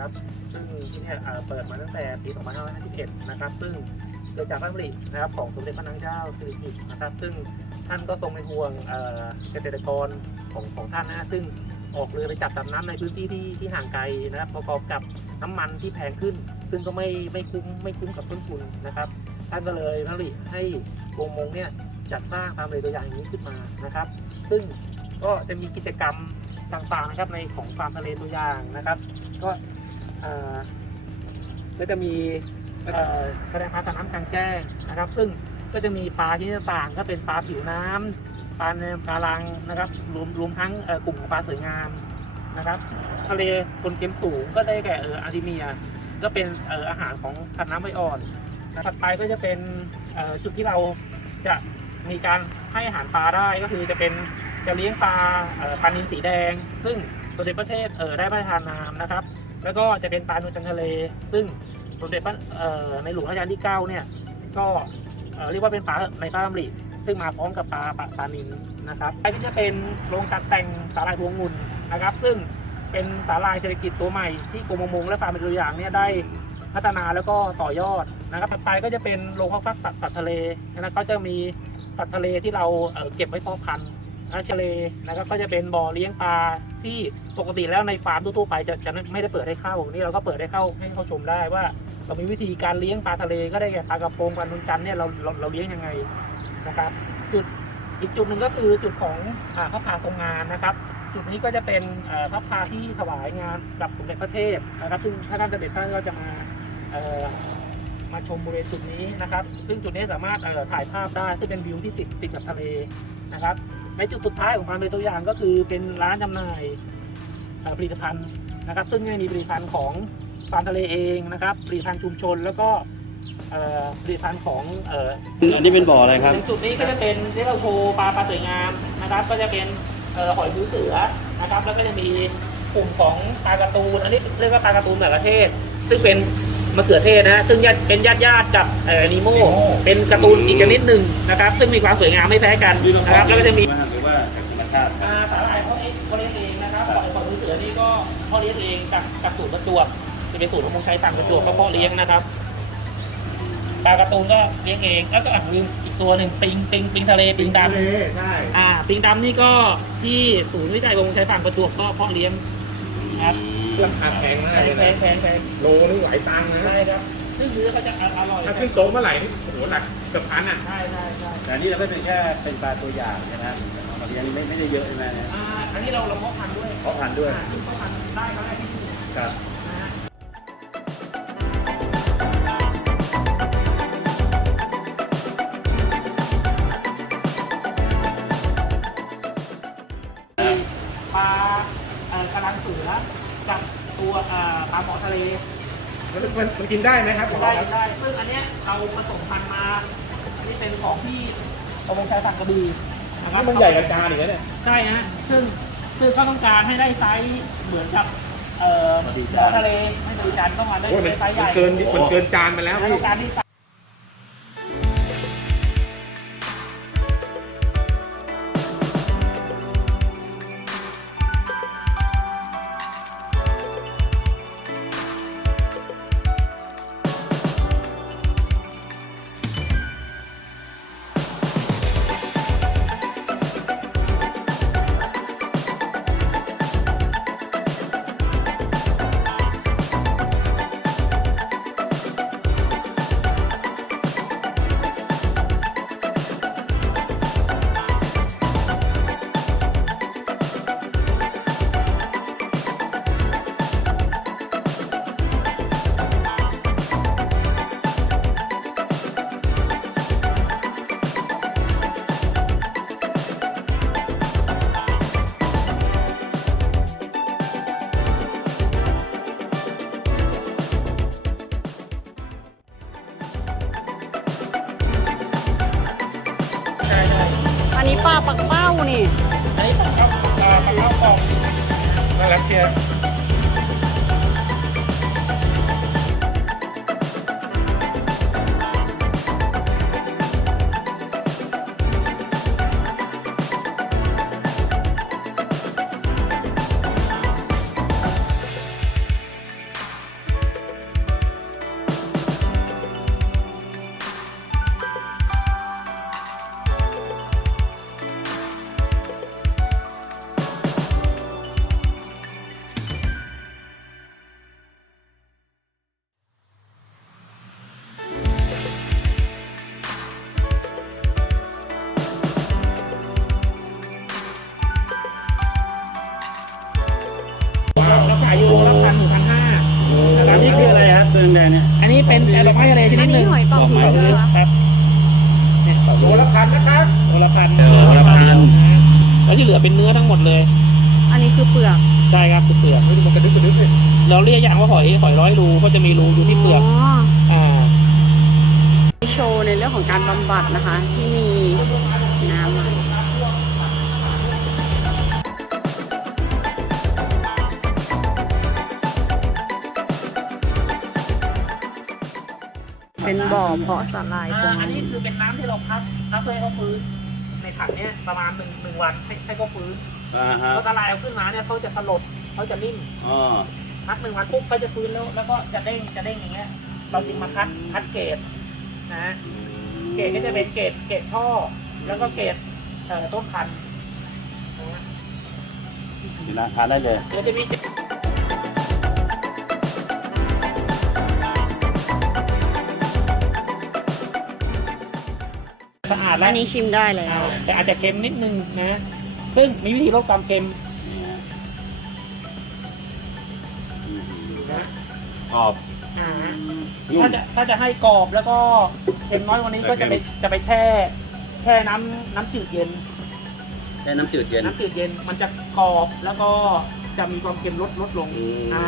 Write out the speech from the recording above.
นาคนะครับ ซึ่งที่นี่เปิดมาตั้งแต่ปี 2551 นะครับ ซึ่งเกิดจากพระดำรินะครับของสมเด็จพระนางเจ้าสิริกิติ์นะครับ ซึ่งท่านก็ทรงเป็นห่วงเกษตรกรของของท่านนะซึ่งออกเรือไปจับดำน้ำในพื้นที่ที่ที่ห่างไกลนะครับประกอบกับน้ำมันที่แพงขึ้น ซึ่งก็ไม่ไม่คุ้มไม่คุ้มกับต้นทุนนะครับ ท่านก็เลยพระดำริให้วงมงเนี่ยจัดสร้างตามเลยตัวอย่างนี้ขึ้นมานะครับ ซึ่งก็จะมีกิจกรรมต่างๆนะครับในของฟาร์มทะเลตัวอย่างนะครับ ก็ ก็จะมีแสดงพันธุ์น้ำกลางแจ้งนะครับ ซึ่งก็จะมีปลาชนิดต่างก็เป็นปลาผิวน้ำปลาเนมปลาลังนะครับ รวมรวมทั้งกลุ่มของปลาสวยงามนะครับ ทะเลคนเค็มสูงก็ได้แก่เอออาริเมีย ก็เป็นเอออาหารของสัตว์น้ำใบอ่อนถัดไปก็จะเป็นจุดที่เราจะมีการให้อาหารปลาได้ก็คือจะเป็นจะเลี้ยงปลาปลานิลสีแดง ซึ่ง สมเด็จพระเทพเออได้พระราชทานนามนะครับ แล้วก็จะเป็นปลานูจันทะเล ซึ่งสมเด็จพระเออในหลวงรัชกาลที่9เนี่ยก็เรียกว่าเป็นปลาในพระดำริซึ่งมาพร้อมกับปลาปลาปลานิลนะครับอันนี้จะเป็นโรงตัดแต่งสาหร่ายพวงงุ่นนะครับ ซึ่งเป็นสาหร่ายเศรษฐกิจตัวใหม่ที่กรมประมงและฟาร์มเป็นตัวอย่างเนี่ยได้พัฒนาแล้วก็ต่อยอดนะครับถัดไปก็จะเป็นโรงเพาะพักสัตว์สัตว์ทะเลนะครับก็จะมีสัตว์ทะเลที่เราเอ่อเก็บไว้เพาะพันธุ์ นะทะเลนะครับก็จะเป็นบ่อเลี้ยงปลาที่ปกติแล้วในฟาร์มทั่วๆไปจะจะไม่ได้เปิดให้เข้านี่เราก็เปิดให้เข้าให้เข้าชมได้ว่า เรามีวิธีการเลี้ยงปลาทะเลก็ได้แก่ปลากระพงปลานุนจันเนี่ยเราเราเราเลี้ยงยังไงนะครับจุดอีกจุดหนึ่งก็คือจุดของอ่าพระพาทรงงานนะครับ จุดนี้ก็จะเป็นพระพาที่ถวายงานกับสมเด็จพระเทพนะครับซึ่งท่านเสด็จท่านก็จะมามาชมบริเวณจุดนี้นะครับ ซึ่งจุดนี้สามารถถ่ายภาพได้ซึ่งเป็นวิวที่ติดติดกับทะเลนะครับ ในจุดสุดท้ายของความเป็นตัวอย่างก็คือเป็นร้านจำหน่ายเอ่อผลิตภัณฑ์นะครับ ซึ่งจะมีผลิตภัณฑ์ของฟาร์มทะเลเองนะครับ ผลิตภัณฑ์ชุมชนแล้วก็เอ่อผลิตภัณฑ์ของเอ่ออันนี้เป็นบ่ออะไรครับในจุดนี้ก็จะเป็นที่เราโชว์ปลาปลาสวยงามนะครับ ก็จะเป็นเอ่อหอยมือเสือนะครับ แล้วก็จะมีกลุ่มของปลาการ์ตูน อันนี้เรียกว่าปลาการ์ตูนแบบประเทศ ซึ่งเป็น มะเขือเทศนะฮะซึ่งญาติเป็นญาติญาติๆกับเอ่อนีโมเป็นการ์ตูนอีกชนิดหนึ่งนะครับ ซึ่งมีความสวยงามไม่แพ้กันนะครับแล้วก็จะมี หรือว่าจากธรรมชาติปลาสาหร่ายเขาเองเขาเลี้ยงเองนะครับหอยหอยมือเสือนี่ก็พ่อเลี้ยงเองกับกับสูตรประจวบจะเป็นสูตรของมงชัยต่างประจวบก็พ่อเลี้ยงนะครับปลาการ์ตูนก็เลี้ยงเองแล้วก็อะมีอีกตัวหนึ่งปิงปิงปิงทะเลปิงดำใช่อ่าปิงดำนี่ก็ที่ศูนย์วิจัยวงชัยฝั่งประจวบก็เพาะเลี้ยงนะครับเค รื่องอัดแพงมากแพเลยงแพนะงแพงแพงโลนึงหลายตังค์นะใช่ครับซึ่งเนื้อก็จะอร่อยถ้าขึ้นโต๊ะเมื่อไหร่นี่โอ้โหหลักเกือบพันอะใช่ใช่ใช่แต่อันนี้เราก็เป็นแค่เป็นปลาตัวอย่างนะครับบางทีอันนี้ไม่ไม่ได้เยอะใช่ไหมนะอ่าอันนี้เราเราเพาะพันธุ์ด้วยเพราะพันธุ์ด้วยอ่าซึ่งเพาะพันธุ์ได้ครั้งแรกที่นี่ ครับ ปลาหมอทะเลมันมันมันกินได้ไหมครับหมอได้ครับได้ซึ่งอันเนี้ยเราผสมพันธุ์มาอันนี้เป็นของที่ประมงชายฝั่งกระบี่นะครันี่บมันใหญ่กว่าจานอีกแล้วเนี่ยใช่ฮะซึ่งซึ่งเขาต้องการให้ได้ไซส์เหมือนกับเอ่อหมอทะเลไม่ดูจานต้องมาได้โอ้ยมันไซส์ใหญ่มันเกินมันเกินจานไปแล้วให้พี่ ปลาปักเป้านี่อันนี้ผมก็ปลาปลาเป้าปองน่ารักเชีย ร์นี้เป็นดอกไม้ทะเลชนิอัดนหนี้นึ่งหอยเป๋าฮื้อเหรอครับเนี่ยโลละพันนะครับโลละพันโลละพัน แล้วที่เหลือเป็นเนื้อทั้งหมดเลยอันนี้คือเปลือกใช่ครับคือเปลือกเฮ้ยมันกระดึ๊บกระดึ๊บเลยเราเรียกอย่างว่าหอยหอยร้อยรูก็จะมีรูอยู่ที่เปลือกอ๋ออ่าโชว์ในเรื่องของการบำบัดนะคะ ที่มี เป็นบ่อเพาะสาหร่ายตรงอันนี้นี้คือเป็นน้ำที่เราพักพักเพื่อให้เขาฟื้นในถังเนี้ยประมาณหนึ่งหนึ่งวันให้ให้เขาฟื้นอ่าฮะพอละลายเอาขึ้นมาเนี่ยเขาจะสลบเขาจะนิ่มอ๋อพักหนึ่งวันปุ๊บเขาจะฟื้นแล้ว แล้วก็จะเด้งจะเด้งอย่างเงี้ยเราจึงมาคัดคัดเกรดนะฮะเกรดก็จะเป็นเกรดเกรดช่อ แล้วก็เกรดเอ่อต้นพันธุ์นะฮะนี่นะทานได้เลย เดี๋ยวจะมีสะ อาดแล้วอันนี้ชิมได้แล้วอ่าแต่อาจจะเค็มนิดนึงนะ ซึ่งมีวิธีลดความเค็มนี่ฮะนะกรอบ อ่าฮะนุ่ม ถ้าจะถ้าจะให้กรอบแล้วก็เค็มน้อยกวันนี้ก็จะไปจะไปแช่แช่น้ำน้ำจืดเย็นแช่น้ำจืดเย็น น้ำจืดเย็นมันจะกรอบแล้วก็จะมีความเค็มลดลดลงอืม อ่า